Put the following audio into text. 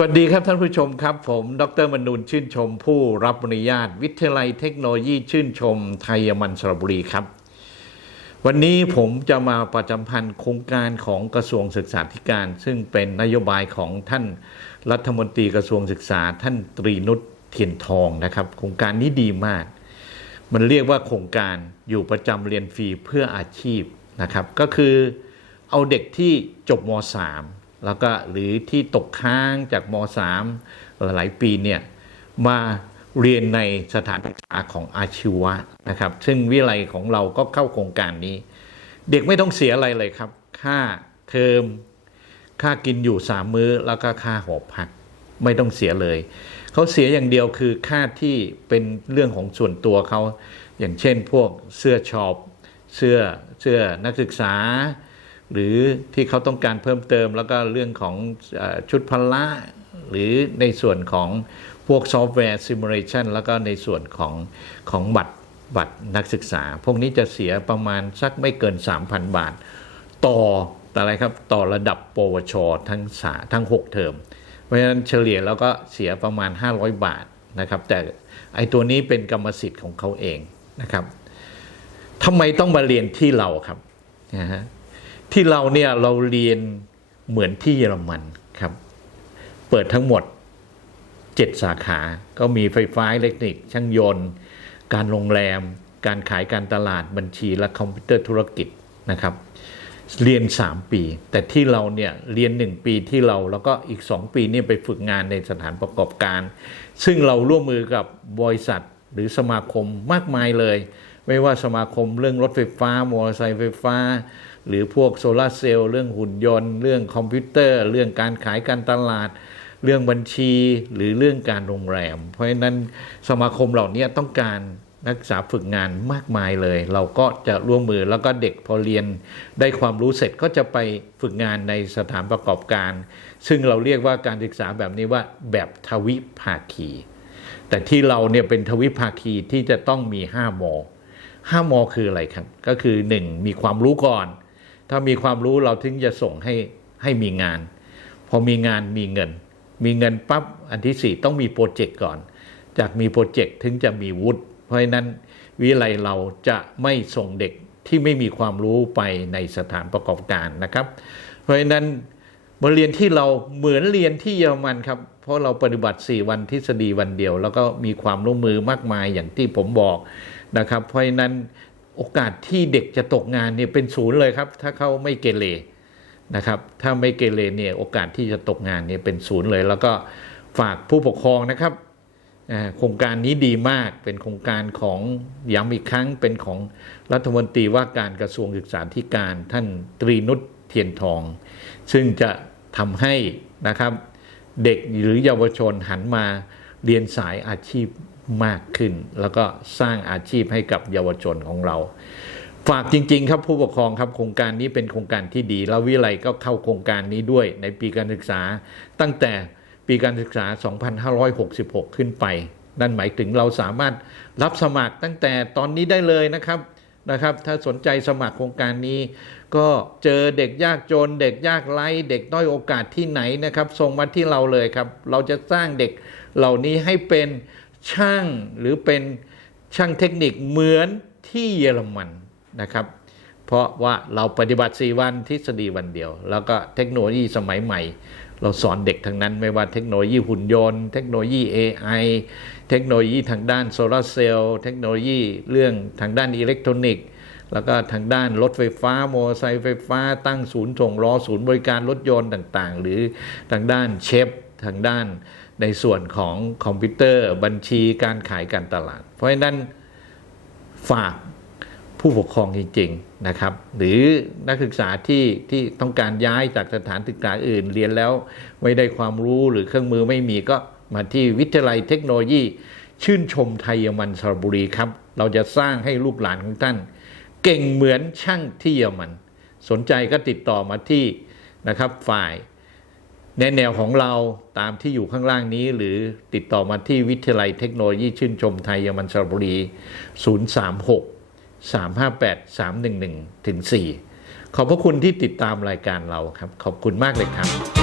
สวัสดีครับท่านผู้ชมครับ ผม ดรมนูนชื่นชม ผู้รับอนุญาต วิทยาลัยเทคโนโลยีชื่นชม ไทยมันสระบุรีครับ วันนี้ผมจะมาประจำพันธ์โครงการของกระทรวงศึกษาธิการ ซึ่งเป็นนโยบายของท่านรัฐมนตรีกระทรวงศึกษา ท่านตรีนุชเทียนทองนะครับ โครงการนี้ดีมาก มันเรียกว่าโครงการอยู่ประจำเรียนฟรีเพื่ออาชีพนะครับ ก็คือเอาเด็กที่จบม .3 แล้วก็หรือที่ตกค้างจากม .3 หลายปีเนี่ยมาเรียนในสถานศึกษาของอาชีวะนะครับ ซึ่งวิไลของเราก็เข้าโครงการนี้ เด็กไม่ต้องเสียอะไรเลยครับ ค่าเทอมค่ากินอยู่สามมื้อแล้วก็ค่าหอพักไม่ต้องเสียเลย เขาเสียอย่างเดียวคือค่าที่เป็นเรื่องของส่วนตัวเขา อย่างเช่นพวกเสื้อช็อปเสื้อเสื้อนักศึกษา หรือที่เขาต้องการเพิ่มเติมแล้วก็เรื่องของอชุดพละหรือในส่วนของพวกซอฟต์แวร์ซิมูเลชันแล้วก็ในส่วนของของบัตรบัตรนักศึกษา พวกนี้จะเสียประมาณสักไม่เกิน 3,000 บาท ต่ออะไรครับต่อระดับปวช ทั้งสาทั้ง 6 เทอม เพราะฉะนั้นเฉลี่ยแล้วก็เสียประมาณ 500 บาทนะครับ แต่ไอตัวนี้เป็นกรรมสิทธิ์ของเขาเองนะครับทำไมต้องมาเรียนที่เราครับนะฮะ ที่เราเนี่ยเราเรียนเหมือนที่เยอรมันครับ เปิดทั้งหมด 7 สาขา ก็มีไฟฟ้าอิเล็กทริกช่างยนต์ การโรงแรม การขายการตลาดบัญชีและคอมพิวเตอร์ธุรกิจนะครับ เรียน 3 ปี แต่ที่เราเนี่ยเรียน 1 ปีที่เราแล้วก็อีก 2 ปีเนี่ยไปฝึกงานในสถานประกอบการ ซึ่งเราร่วมมือกับบริษัทหรือสมาคมมากมายเลย ไม่ว่าสมาคมเรื่องรถไฟฟ้ามอเตอร์ไซค์ไฟฟ้า หรือพวกโซลาเซลล์เรื่องหุ่นยนต์ เรื่องคอมพิวเตอร์ เรื่องการขายการตลาด เรื่องบัญชีหรือเรื่องการโรงแรม เพราะฉะนั้นสมาคมเหล่านี้ต้องการนักศึกษาฝึกงานมากมายเลย เราก็จะร่วมมือแล้วก็เด็กพอเรียนได้ความรู้เสร็จก็จะไปฝึกงานในสถานประกอบการ ซึ่งเราเรียกว่าการศึกษาแบบนี้ว่าแบบทวิภาคี แต่ที่เราเนี่ยเป็นทวิภาคีที่จะต้องมี5ม 5มคืออะไรครับ ก็คือ 1 มีความรู้ก่อน ถ้ามีความรู้เราถึงจะส่งให้ให้มีงาน พอมีงานมีเงิน มีเงินปั๊บอันที่ 4 ต้องมีโปรเจกต์ก่อน จากมีโปรเจกต์ถึงจะมีวุฒิเพราะฉะนั้นวิไลเราจะไม่ส่งเด็กที่ไม่มีความรู้ไปในสถานประกอบการนะครับ เพราะฉะนั้นมาเรียนที่เราเหมือนเรียนที่เยอรมันครับ เพราะเราปฏิบัติ 4 วันทฤษฎีวันเดียว แล้วก็มีความร่วมมือมากมายอย่างที่ผมบอก นะครับ เพราะฉะนั้นโอกาสที่เด็กจะตกงานเนี่ยเป็นศูนย์เลยครับ ถ้าเขาไม่เกเรนะครับ ถ้าไม่เกเรเนี่ยโอกาสที่จะตกงานเนี่ยเป็นศูนย์เลย แล้วก็ฝากผู้ปกครองนะครับโครงการนี้ดีมากเป็นโครงการของย้ำอีกครั้งเป็นของรัฐมนตรีว่าการกระทรวงศึกษาธิการท่านตรีนุชเทียนทอง ซึ่งจะทำให้นะครับเด็กหรือเยาวชนหันมาเรียนสายอาชีพ มากขึ้น แล้วก็สร้างอาชีพให้กับเยาวชนของเรา ฝากจริง ๆ ครับผู้ปกครองครับโครงการนี้เป็นโครงการที่ดี แล้ววิไลก็เข้าโครงการนี้ด้วยในปีการศึกษา ตั้งแต่ปีการศึกษา 2566 ขึ้นไป นั่นหมายถึงเราสามารถรับสมัครตั้งแต่ตอนนี้ได้เลยนะครับนะครับ ถ้าสนใจสมัครโครงการนี้ก็เจอเด็กยากจน เด็กยากไร้เด็กด้อยโอกาสที่ไหนนะครับส่งมาที่เราเลยครับ เราจะสร้างเด็กเหล่านี้ให้เป็น ช่างหรือเป็นช่างเทคนิคเหมือนที่เยอรมันนะครับ เพราะว่าเราปฏิบัติ 4 วันทฤษฎีวันเดียว แล้วก็เทคโนโลยีสมัยใหม่ เราสอนเด็กทั้งนั้น ไม่ว่าเทคโนโลยีหุ่นยนต์ เทคโนโลยี AI เทคโนโลยีทางด้านโซลาร์เซลล์เทคโนโลยีเรื่องทางด้านอิเล็กทรอนิกส์แล้วก็ทางด้านรถไฟฟ้ามอเตอร์ไซค์ไฟฟ้า ตั้งศูนย์ส่งล้อศูนย์บริการรถยนต์ต่างๆ หรือทางด้านเชฟ ทางด้านในส่วนของคอมพิวเตอร์ บัญชีการขายการตลาด เพราะฉะนั้นฝากผู้ปกครองจริงๆนะครับ หรือนักศึกษาที่ที่ต้องการย้ายจากสถานศึกษาอื่นเรียนแล้วไม่ได้ความรู้หรือเครื่องมือไม่มีก็มาที่วิทยาลัยเทคโนโลยี ชื่นชมไทยเยอรมันสระบุรีครับ เราจะสร้างให้ลูกหลานของท่าน เก่งเหมือนช่างที่เยอรมัน สนใจก็ติดต่อมาที่นะครับฝ่าย ในแนวของเราตามที่อยู่ข้างล่างนี้ หรือติดต่อมาที่วิทยาลัยเทคโนโลยีชื่นชมไทยยมันสระบุรี 036 358 311ถึง4ขอบพระคุณที่ติดตามรายการเราครับ ขอบคุณมากเลยครับ